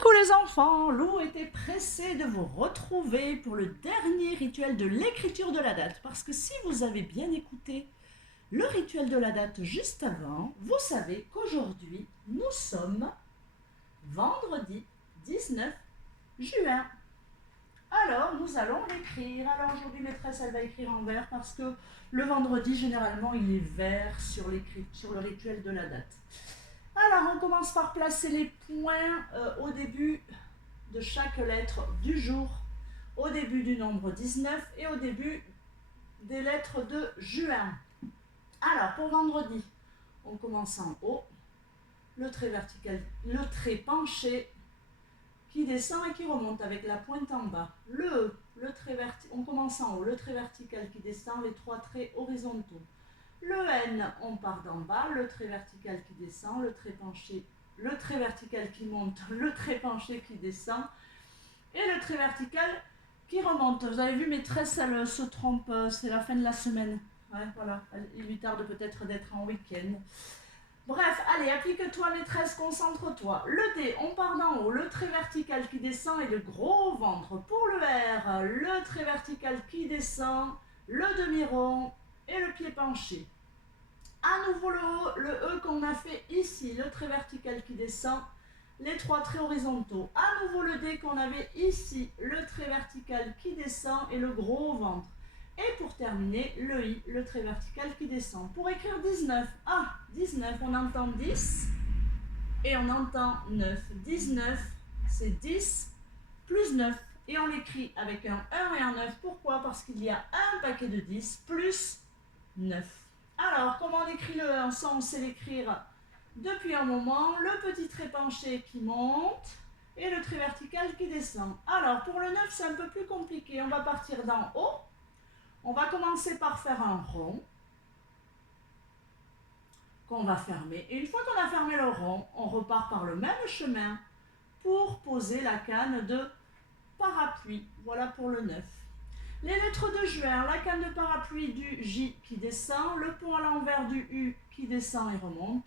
Coucou les enfants, Lou était pressée de vous retrouver pour le dernier rituel de l'écriture de la date. Parce que si vous avez bien écouté le rituel de la date juste avant, vous savez qu'aujourd'hui, nous sommes vendredi 19 juin. Alors, nous allons l'écrire. Alors aujourd'hui, maîtresse, elle va écrire en vert parce que le vendredi, généralement, il est vert sur le rituel de la date. Alors, on commence par placer les points au début de chaque lettre du jour, au début du nombre 19 et au début des lettres de juin. Alors, pour vendredi, on commence en haut, le trait vertical, le trait penché qui descend et qui remonte avec la pointe en bas. On commence en haut, le trait vertical qui descend, les trois traits horizontaux. Le N, on part d'en bas, le trait vertical qui descend, le trait vertical qui monte, le trait penché qui descend et le trait vertical qui remonte. Vous avez vu, maîtresse, elle se trompe, c'est la fin de la semaine. Ouais, voilà, il lui tarde peut-être d'être en week-end. Bref, allez, applique-toi maîtresse, concentre-toi. Le D, on part d'en haut, le trait vertical qui descend et le gros ventre. Pour le R, le trait vertical qui descend, le demi-rond et le pied penché. À nouveau le E qu'on a fait ici, le trait vertical qui descend, les trois traits horizontaux. À nouveau le D qu'on avait ici, le trait vertical qui descend et le gros ventre. Et pour terminer, le I, le trait vertical qui descend. Pour écrire 19, 19, on entend 10 et on entend 9. 19, c'est 10 plus 9. Et on l'écrit avec un 1 et un 9. Pourquoi? Parce qu'il y a un paquet de 10 plus 9. Alors, comment on écrit le 1? Ça, on sait l'écrire depuis un moment. Le petit trait penché qui monte et le trait vertical qui descend. Alors, pour le 9, c'est un peu plus compliqué. On va partir d'en haut. On va commencer par faire un rond qu'on va fermer. Et une fois qu'on a fermé le rond, on repart par le même chemin pour poser la canne de parapluie. Voilà pour le 9. Les lettres de juin, la canne de parapluie du J qui descend, le pont à l'envers du U qui descend et remonte,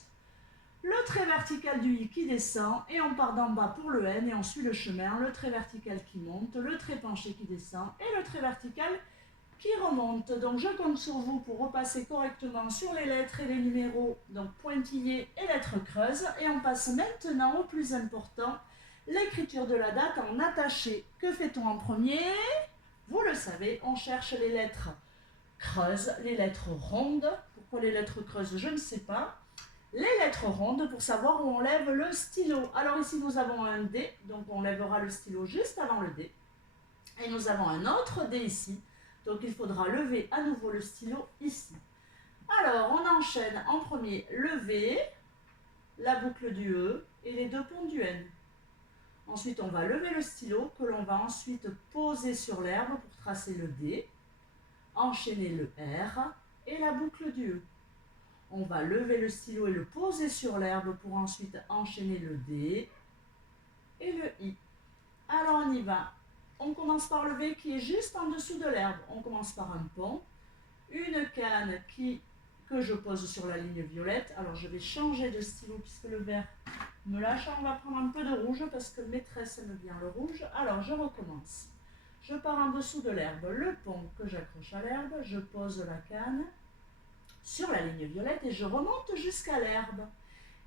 le trait vertical du I qui descend et on part d'en bas pour le N et on suit le chemin, le trait vertical qui monte, le trait penché qui descend et le trait vertical qui remonte. Donc je compte sur vous pour repasser correctement sur les lettres et les numéros, donc pointillés et lettres creuses. Et on passe maintenant au plus important, l'écriture de la date en attaché. Que fait-on en premier? Vous le savez, on cherche les lettres creuses, les lettres rondes. Pourquoi les lettres creuses? Je ne sais pas. Les lettres rondes pour savoir où on lève le stylo. Alors ici nous avons un D, donc on lèvera le stylo juste avant le D. Et nous avons un autre D ici, donc il faudra lever à nouveau le stylo ici. Alors on enchaîne en premier le V, la boucle du E et les deux ponts du N. Ensuite on va lever le stylo que l'on va ensuite poser sur l'herbe pour tracer le D, enchaîner le R et la boucle du E. On va lever le stylo et le poser sur l'herbe pour ensuite enchaîner le D et le I. Alors on y va. On commence par le V qui est juste en dessous de l'herbe. On commence par un pont, une canne que je pose sur la ligne violette. Alors je vais changer de stylo puisque le vert me lâche. On va prendre un peu de rouge parce que maîtresse aime bien le rouge. Alors je recommence. Je pars en dessous de l'herbe, le pont que j'accroche à l'herbe, je pose la canne sur la ligne violette et je remonte jusqu'à l'herbe.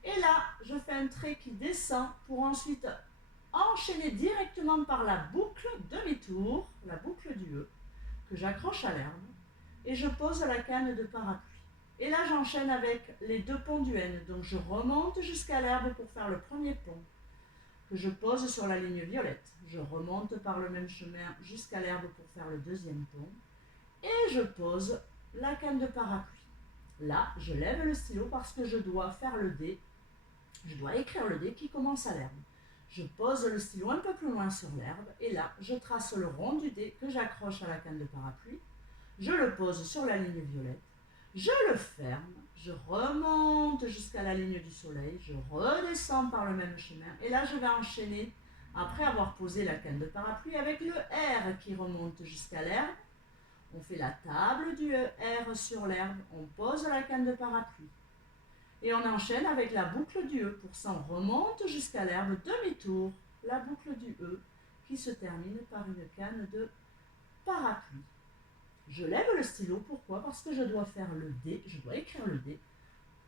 Et là, je fais un trait qui descend pour ensuite enchaîner directement par la boucle demi-tour, la boucle du E, que j'accroche à l'herbe, et je pose la canne de parapluie. Et là, j'enchaîne avec les deux ponts du N. Donc, je remonte jusqu'à l'herbe pour faire le premier pont, que je pose sur la ligne violette. Je remonte par le même chemin jusqu'à l'herbe pour faire le deuxième pont, et je pose la canne de parapluie. Là, je lève le stylo parce que je dois faire le D. Je dois écrire le D qui commence à l'herbe. Je pose le stylo un peu plus loin sur l'herbe et là, je trace le rond du dé que j'accroche à la canne de parapluie. Je le pose sur la ligne violette. Je le ferme. Je remonte jusqu'à la ligne du soleil. Je redescends par le même chemin. Et là, je vais enchaîner, après avoir posé la canne de parapluie, avec le R qui remonte jusqu'à l'herbe. On fait la table du R sur l'herbe. On pose la canne de parapluie. Et on enchaîne avec la boucle du E. Pour ça, on remonte jusqu'à l'herbe, demi-tour, la boucle du E qui se termine par une canne de parapluie. Je lève le stylo, pourquoi? Parce que je dois faire le D, je dois écrire le D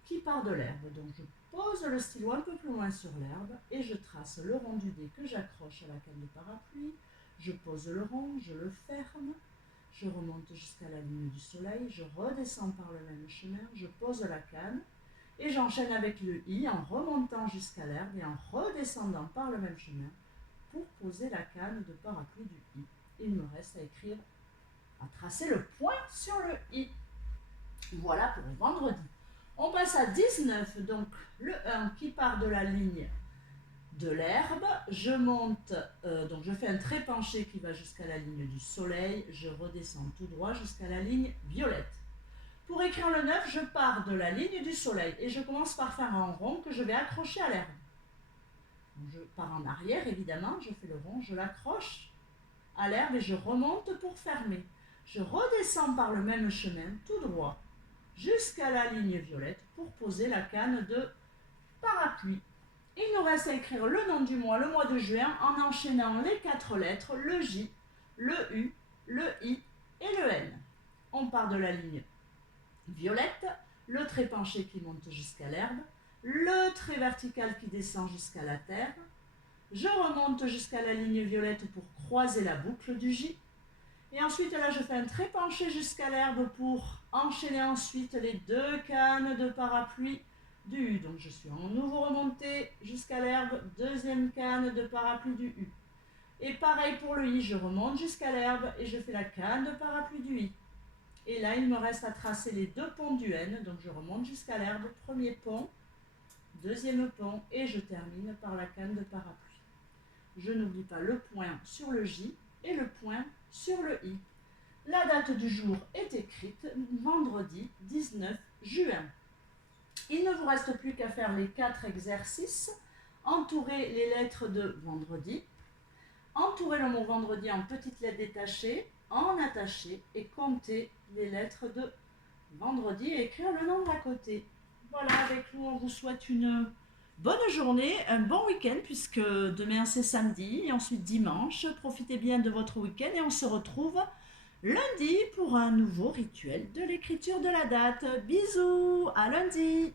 qui part de l'herbe. Donc je pose le stylo un peu plus loin sur l'herbe et je trace le rond du dé que j'accroche à la canne de parapluie. Je pose le rond, je le ferme, je remonte jusqu'à la ligne du soleil, je redescends par le même chemin, je pose la canne et j'enchaîne avec le I en remontant jusqu'à l'herbe et en redescendant par le même chemin pour poser la canne de parapluie du I. Il me reste à écrire, à tracer le point sur le I. Voilà pour vendredi. On passe à 19, donc le 1 qui part de la ligne de l'herbe. Je monte, donc je fais un trait penché qui va jusqu'à la ligne du soleil. Je redescends tout droit jusqu'à la ligne violette. Pour écrire le 9, je pars de la ligne du soleil et je commence par faire un rond que je vais accrocher à l'herbe. Je pars en arrière, évidemment, je fais le rond, je l'accroche à l'herbe et je remonte pour fermer. Je redescends par le même chemin, tout droit, jusqu'à la ligne violette pour poser la canne de parapluie. Il nous reste à écrire le nom du mois, le mois de juin, en enchaînant les 4 lettres, le J, le U, le I et le N. On part de la ligne violette, le trait penché qui monte jusqu'à l'herbe, le trait vertical qui descend jusqu'à la terre. Je remonte jusqu'à la ligne violette pour croiser la boucle du J. Et ensuite, là, je fais un trait penché jusqu'à l'herbe pour enchaîner ensuite les 2 cannes de parapluie du U. Donc, je suis en nouveau remontée jusqu'à l'herbe, deuxième canne de parapluie du U. Et pareil pour le I, je remonte jusqu'à l'herbe et je fais la canne de parapluie du I. Et là, il me reste à tracer les 2 ponts du N. Donc, je remonte jusqu'à l'herbe, premier pont, deuxième pont, et je termine par la canne de parapluie. Je n'oublie pas le point sur le J et le point sur le I. La date du jour est écrite, vendredi 19 juin. Il ne vous reste plus qu'à faire les 4 exercices. Entourer les lettres de vendredi, entourer le mot vendredi en petites lettres détachées, en attaché et compter les lettres de vendredi et écrire le nombre à côté. Voilà, avec nous, on vous souhaite une bonne journée, un bon week-end puisque demain c'est samedi et ensuite dimanche. Profitez bien de votre week-end et on se retrouve lundi pour un nouveau rituel de l'écriture de la date. Bisous, à lundi!